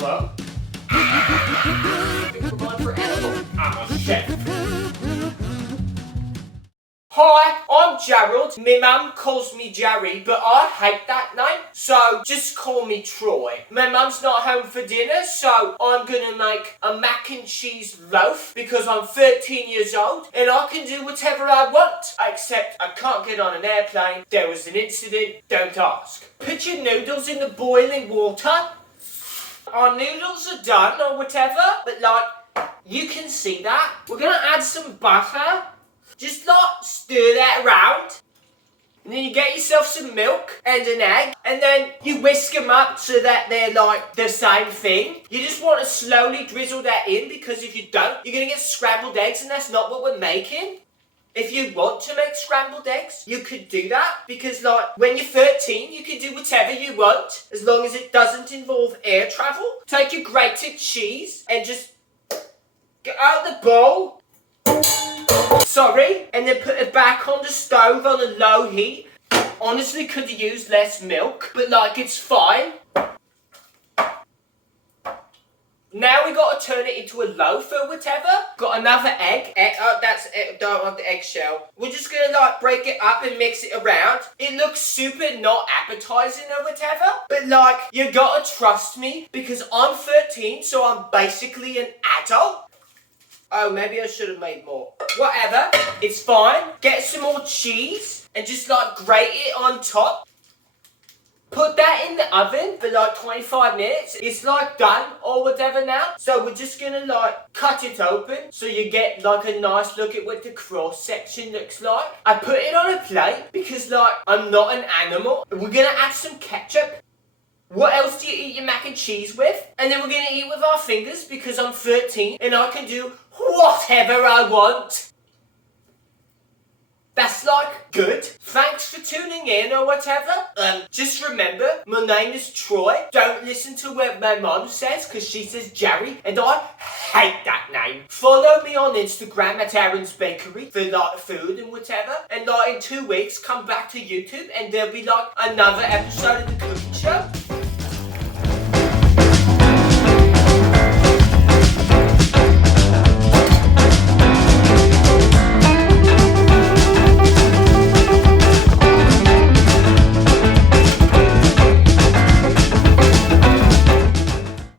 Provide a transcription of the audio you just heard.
Hello? We're going for edible. I'm a chef. Hi, I'm Gerald. My mum calls me Gerry, but I hate that name, so just call me Troy. My mum's not home for dinner, so I'm gonna make a mac and cheese loaf because I'm 13 years old and I can do whatever I want. Except I can't get on an airplane. There was an incident, don't ask. Put your noodles in the boiling water. Our noodles are done or whatever, but like, you can see that. We're gonna add some butter. Just like stir that around. And then you get yourself some milk and an egg. And then you whisk them up so that they're like the same thing. You just want to slowly drizzle that in because if you don't, you're going to get scrambled eggs and that's not what we're making. If you want to make scrambled eggs, you could do that because like when you're 13, you can do whatever you want as long as it doesn't involve air travel. Take your grated cheese and just get out of the bowl. Sorry, and then put it back on the stove on a low heat. Honestly, could have used less milk, but like it's fine. Now we got to turn it into a loaf or whatever. Got another egg. Don't want the eggshell. We're just gonna like break it up and mix it around. It looks super not appetizing or whatever, but like you gotta trust me because I'm 13, so I'm basically an adult. Oh, maybe I should have made more. Whatever, it's fine. Get some more cheese and just like grate it on top. Put that in the oven for like 25 minutes. It's like done or whatever now. So we're just gonna like cut it open so you get like a nice look at what the cross section looks like. I put it on a plate because like I'm not an animal. We're gonna add some ketchup. What else do you eat your mac and cheese with? And then we're gonna eat with our fingers because I'm 13 and I can do whatever I want. That's like good. Thanks for tuning in or whatever. Just remember, my name is Troy. Don't listen to what my mom says because she says Gerry and I hate that name. Follow me on Instagram at Aaron's Bakery for like food and whatever. And like in 2 weeks, come back to YouTube and there'll be like another episode of the cooking show.